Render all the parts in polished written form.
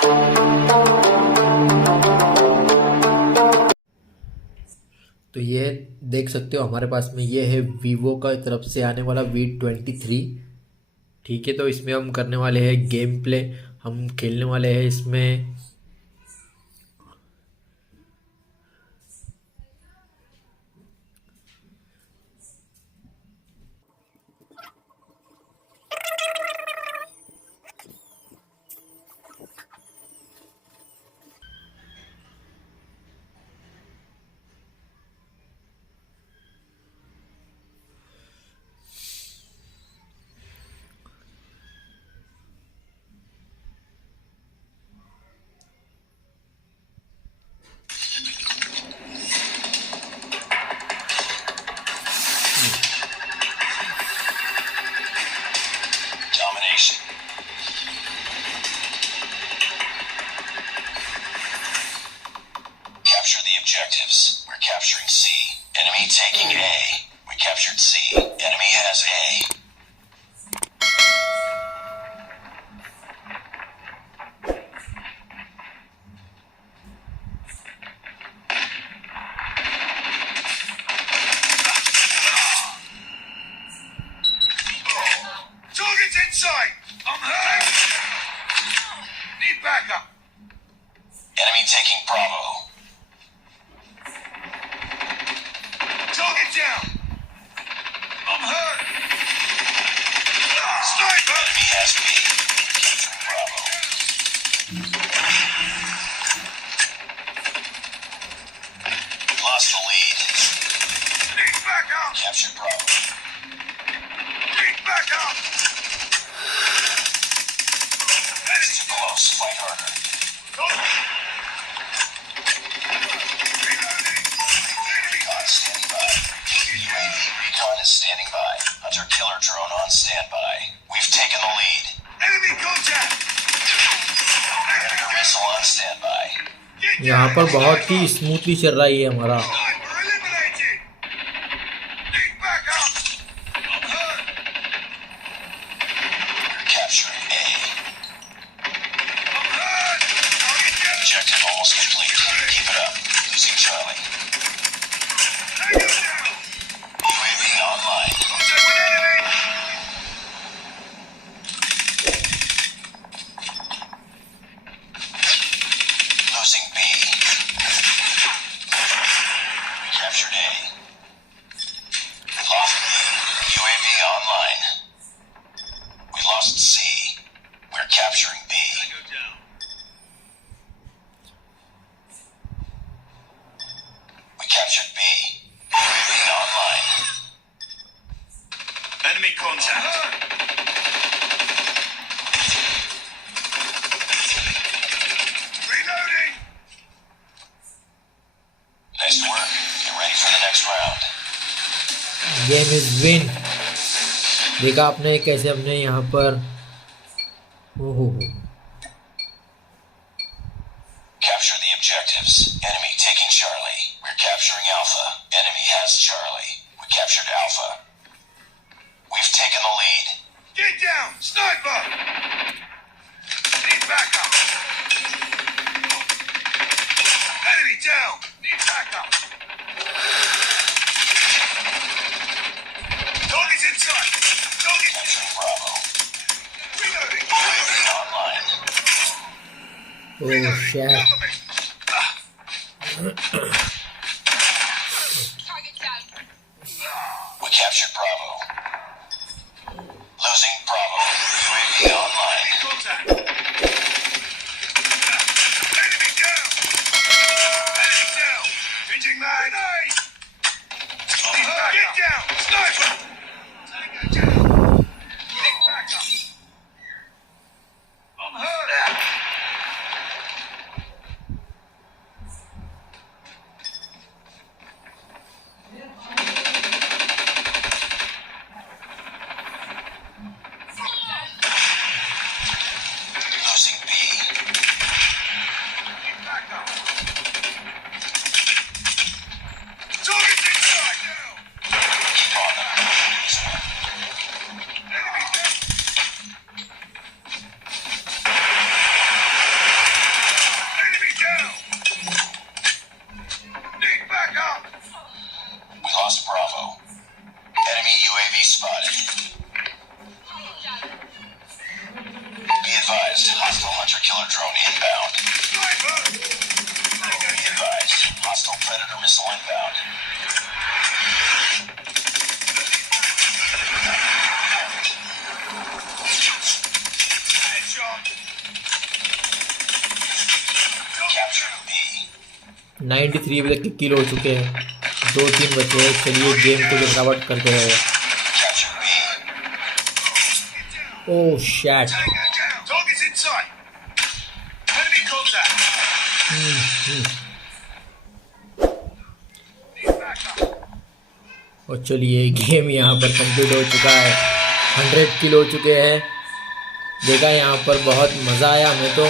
तो ये देख सकते हो हमारे पास में ये है वीवो का तरफ से आने वाला V23। ठीक है, तो इसमें हम करने वाले हैं गेम प्ले। हम खेलने वाले हैं इसमें domination. Capture the objectives. We're capturing C. Enemy taking A. We captured C. Enemy has A. Target's inside! I'm hurt! Need backup! Enemy taking Bravo. Target down! I'm hurt! Sniper! Enemy has B. Capturing Bravo. Lost the lead. Need backup! Captured Bravo. Need backup! It's too close. Fight harder. Reloading. Recon standing by. UAV recon is standing by. Hunter-killer drone on standby. We've taken the lead. Enemy contact. Predator missile on standby. यहाँ पर बहुत ही smoothly चल रहा है ये हमारा। Sniper eliminated. Need backup. I'm hurt. We're capturing A. I'm hurt. Objective almost complete. Keep it up. Losing Charlie. Tango down. UAV online. Contact with enemy. Losing B. We captured A. Lost B. UAV online. We lost C. We're capturing B. We captured B. UAV online. Enemy contact. Reloading. Nice work. Get ready for the next round. Game is win. देखा आपने कैसे हमने यहाँ पर ओहो Capture the objectives. Enemy taking Charlie. We're capturing Alpha. Enemy has Charlie. We captured Alpha. We've taken the lead. Get down! Sniper! Need backup. Enemy down! Need backup. Target's inside. Target capturing Bravo. Reloading. UAV online. Oh शैट। Cover me. We captured Bravo. Losing Bravo. UAV online. Contact. Enemy down. Enemy down. Changing mag. Get down. Sniper. Tango down. Need backup. I'm hurt. advised, hostile hunter-killer drone inbound. Be advised, hostile predator missile inbound. Captured B. 93 अभी तक के किल हो चुके हैं, 2-3 बचे हैं। चलिए game को फटाफट करते रहे। Captured B. Oh शैट। Target's in sight. Enemy contact. और चलिए गेम यहाँ पर कंप्लीट हो चुका है, 100 किल हो चुके हैं। देखा यहाँ पर बहुत मज़ा आया हमें तो।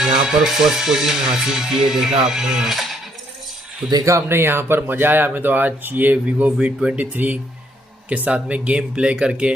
यहाँ पर फर्स्ट पोजीशन हासिल किए। देखा आपने यहाँ, तो देखा आपने यहाँ पर मज़ा आया हमें तो आज ये Vivo V23 के साथ में गेम प्ले करके।